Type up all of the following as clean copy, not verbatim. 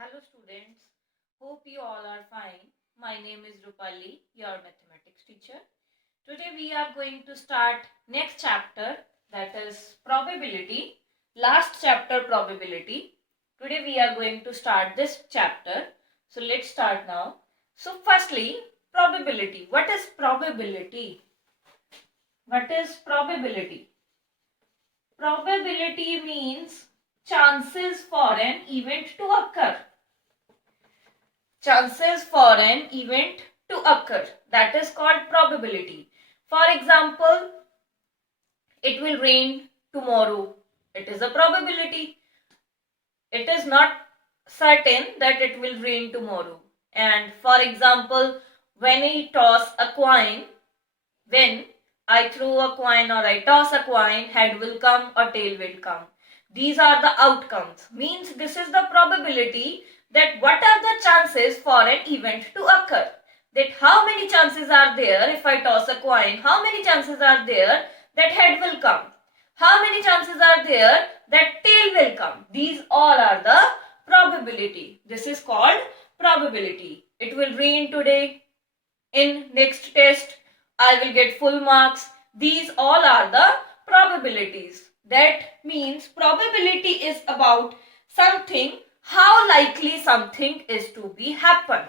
Hello students, hope you all are fine. My name is Rupali, your mathematics teacher. Today we are going to start next chapter, that is probability. Last chapter, probability. Today we are going to start this chapter. So let's start now. So firstly, probability. What is probability? What is probability? Probability means chances for an event to occur. Chances for an event to occur. That is called probability. For example, it will rain tomorrow. It is a probability. It is not certain that it will rain tomorrow. And for example, when I toss a coin, when I throw a coin or I toss a coin, head will come or tail will come. These are the outcomes. Means this is the probability that what are the chances for an event to occur. That how many chances are there if I toss a coin, how many chances are there that head will come. How many chances are there that tail will come. These all are the probability. This is called probability. It will rain today. In next test, I will get full marks. These all are the probabilities. That means probability is about something, how likely something is to be happen.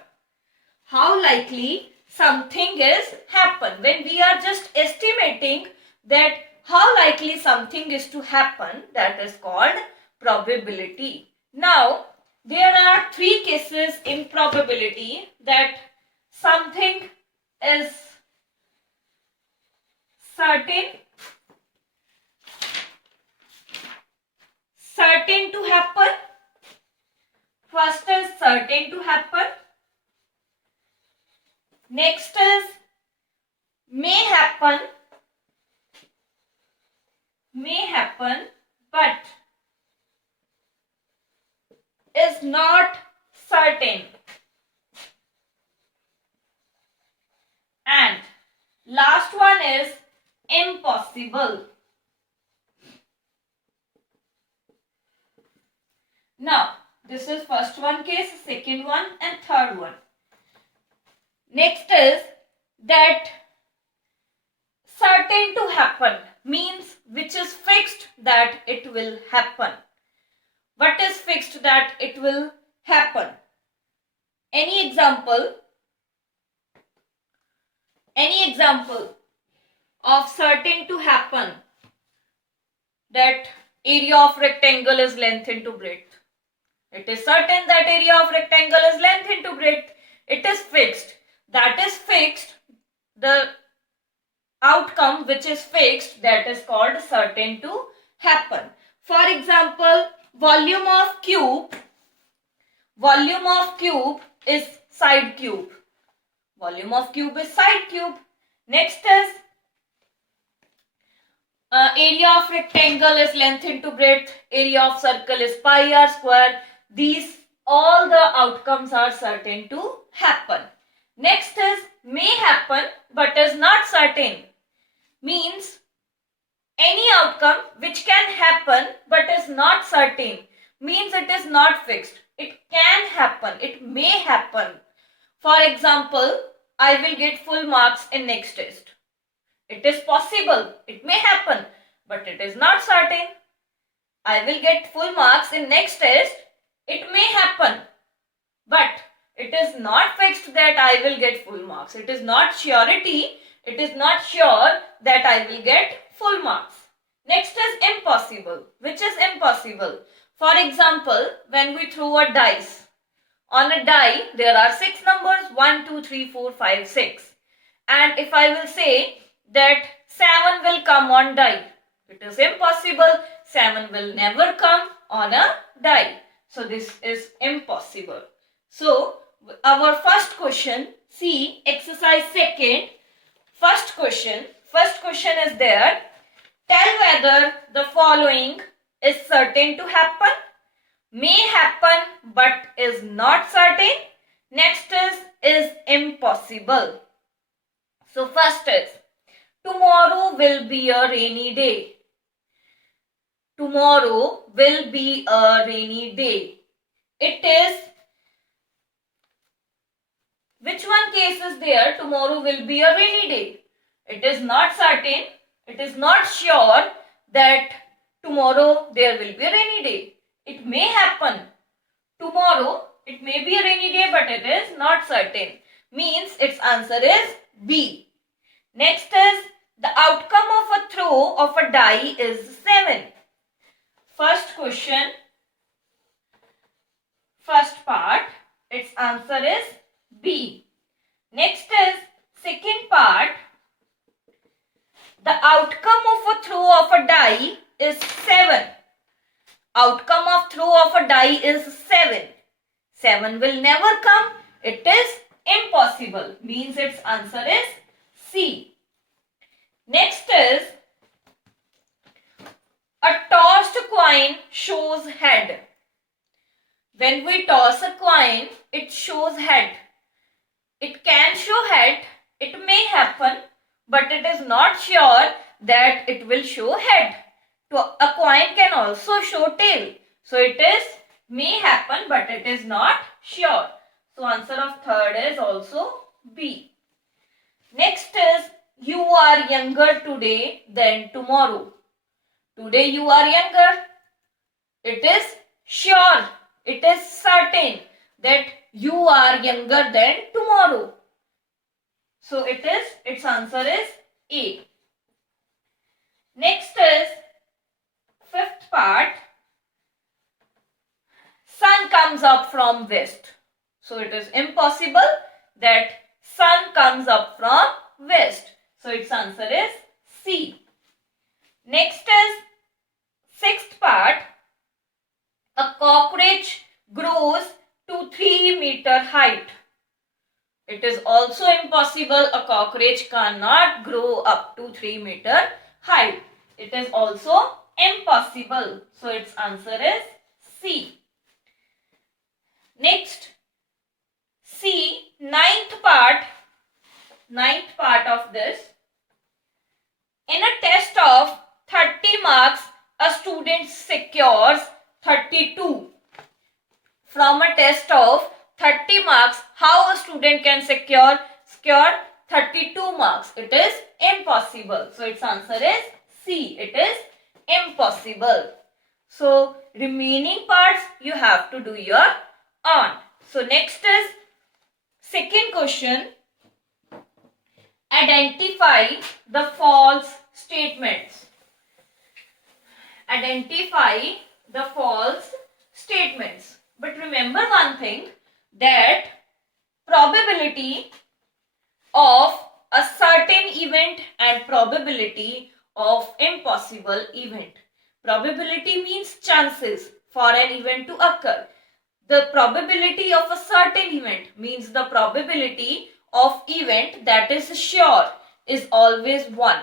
How likely something is happen. When we are just estimating that how likely something is to happen, that is called probability. Now, there are three cases in probability, that something is certain to happen. First is certain to happen. Next is may happen, but is not certain. And last one is impossible. Now, this is first one case, second one and third one. Next is that certain to happen means which is fixed that it will happen. What is fixed that it will happen? Any example of certain to happen? That area of rectangle is length into breadth. It is certain that area of rectangle is length into breadth. It is fixed. That is fixed. The outcome which is fixed, that is called certain to happen. For example, volume of cube is side cube. Volume of cube is side cube. Next is area of rectangle is length into breadth. Area of circle is pi r square. These all the outcomes are certain to happen. Next is may happen but is not certain. Means any outcome which can happen but is not certain. Means it is not fixed. It can happen. It may happen. For example, I will get full marks in next test. It is possible. It may happen. But it is not certain. I will get full marks in next test. It may happen. But it is not fixed that I will get full marks. It is not surety. It is not sure that I will get full marks. Next is impossible. Which is impossible? For example, when we throw a dice. On a die, there are 6 numbers. 1, 2, 3, 4, 5, 6. And if I will say that 7 will come on die, it is impossible. 7 will never come on a die. So this is impossible. So our first question, see exercise second. First question is there. Tell whether the following is certain to happen, may happen but is not certain. Next is impossible. So first is tomorrow will be a rainy day. Tomorrow will be a rainy day. It is which one case is there tomorrow will be a rainy day? It is not certain, it is not sure that tomorrow there will be a rainy day. It may happen tomorrow, it may be a rainy day, but it is not certain. Means its answer is B. Next is the outcome of a throw of a die is 7. First question, first part, its answer is B. Next is second part, the outcome of a throw of a die is 7. Outcome of throw of a die is 7. 7 will never come. It is impossible. Means its answer is C. Next is a tossed coin shows head. When we toss a coin, it shows head. It can show head. It may happen, but it is not sure that it will show head. A coin can also show tail. So it is may happen, but it is not sure. So answer of third is also B. Next is you are younger today than tomorrow. Today you are younger. It is sure. It is certain that you are younger than tomorrow. So its answer is A. Next is fifth part. Sun comes up from west. So it is impossible that sun comes up from west. So its answer is C. Next is sixth part. A cockroach grows to 3-meter height. It is also impossible. A cockroach cannot grow up to 3-meter height. It is also impossible. So its answer is C. Next, C, ninth part of this. In a test of 30 marks, a student secures 32. From a test of 30 marks, how a student can secure 32 marks? It is impossible. So its answer is C. It is impossible. So remaining parts you have to do your own. So next is second question. Identify the false statements. Identify the false statements. But remember one thing, that probability of a certain event and probability of impossible event. Probability means chances for an event to occur. The probability of a certain event means the probability of event that is sure is always 1.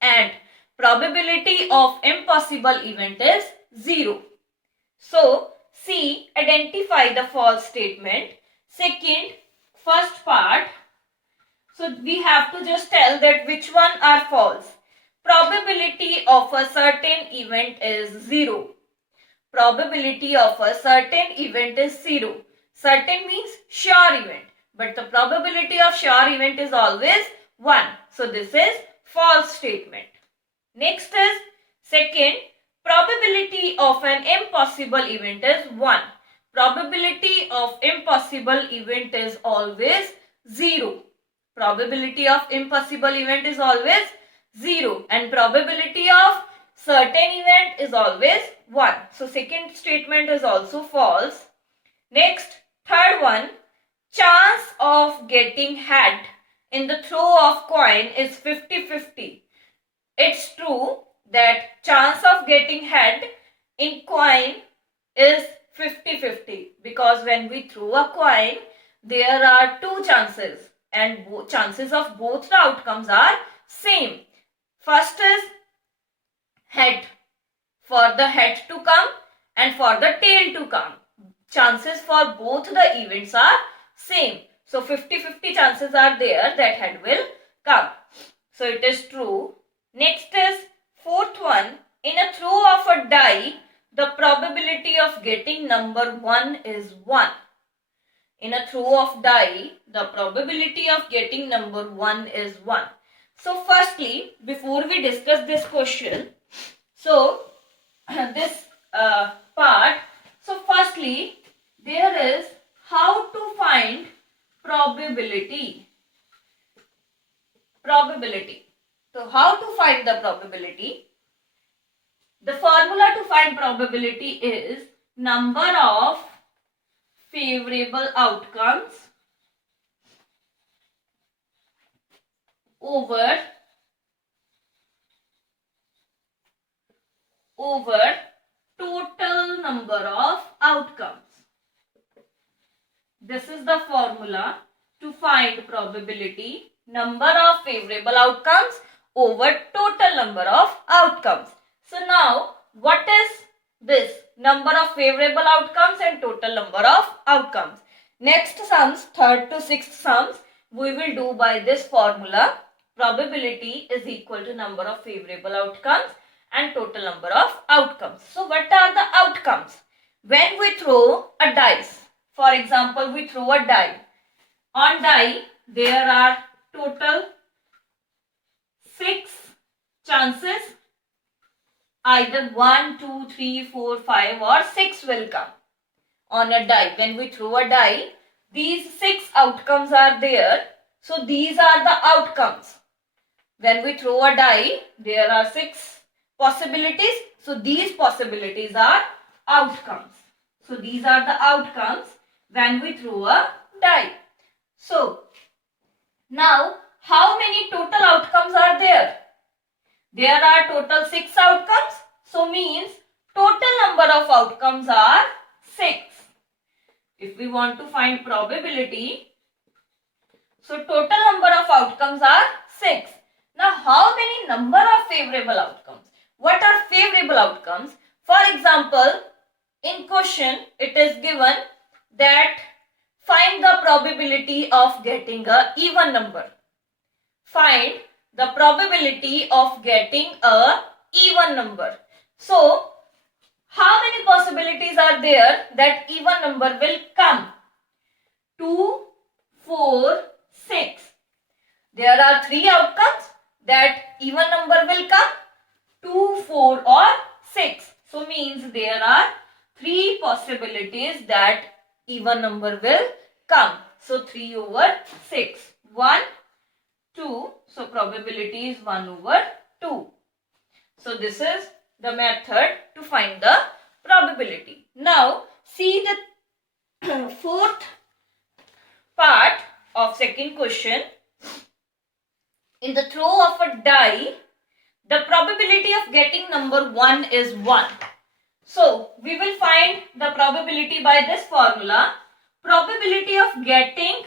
And probability of impossible event is 0. So, C, identify the false statement. Second, first part. So, we have to just tell that which one are false. Probability of a certain event is 0. Probability of a certain event is 0. Certain means sure event. But the probability of sure event is always 1. So, this is false statement. Next is second, probability of an impossible event is 1. Probability of impossible event is always 0. Probability of impossible event is always 0. And probability of certain event is always 1. So, second statement is also false. Next, third one, chance of getting head in the throw of coin is 50-50. It's true that chance of getting head in coin is 50-50 because when we throw a coin, there are two chances and chances of both the outcomes are same. First is head, for the head to come and for the tail to come. Chances for both the events are same. So 50-50 chances are there that head will come. So it is true. Next is fourth one. In a throw of a die, the probability of getting number 1 is 1. in a throw of die, the probability of getting number 1 is 1. So firstly, before we discuss this question, so this part, so firstly, there is how to find probability. So how to find the probability? The formula to find probability is number of favorable outcomes over total number of outcomes. This is the formula to find probability, number of favorable outcomes over total number of outcomes. So now, what is this? Number of favorable outcomes and total number of outcomes. Next sums, third to sixth sums, we will do by this formula. Probability is equal to number of favorable outcomes and total number of outcomes. So what are the outcomes? When we throw a dice, for example, we throw a die. On die, there are total 6 chances. Either 1, 2, 3, 4, 5 or 6 will come on a die. When we throw a die, these 6 outcomes are there. So these are the outcomes. When we throw a die, there are 6 possibilities. So these possibilities are outcomes. So these are the outcomes when we throw a die. So now, how many total outcomes are there? There are total 6 outcomes. So means total number of outcomes are 6. If we want to find probability, so total number of outcomes are 6. Now how many number of favorable outcomes? What are favorable outcomes? For example, in question it is given that find the probability of getting a even number. Find the probability of getting a even number. So, how many possibilities are there that even number will come? 2, 4, 6. There are 3 outcomes that even number will come. 2, 4 or 6. So, means there are 3 possibilities that even number will come. So, 3 over 6. 1, 2, so probability is 1 over 2. So this is the method to find the probability. Now see the fourth part of second question. In the throw of a die, the probability of getting number 1 is 1. So we will find the probability by this formula. Probability of getting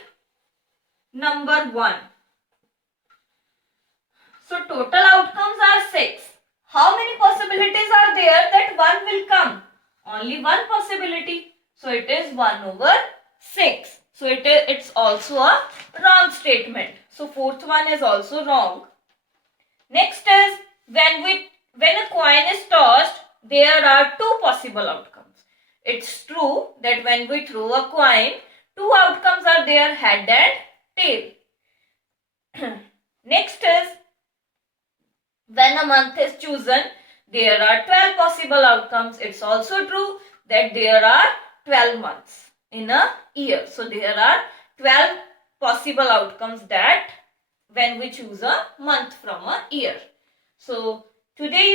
number 1. So total outcomes are 6. How many possibilities are there that 1 will come? Only one possibility. So it is 1 over 6. So it's also a wrong statement. So fourth one is also wrong. Next is when a coin is tossed, there are 2 possible outcomes. It's true that when we throw a coin, 2 outcomes are there, head and tail. Next is when a month is chosen, there are 12 possible outcomes. It's also true that there are 12 months in a year. So there are 12 possible outcomes that when we choose a month from a year. So today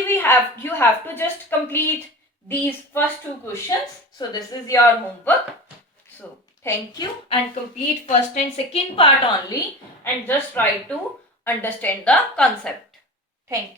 you have to just complete these first 2 questions. So this is your homework. So thank you, and complete first and second part only, and just try to understand the concept. Thank you.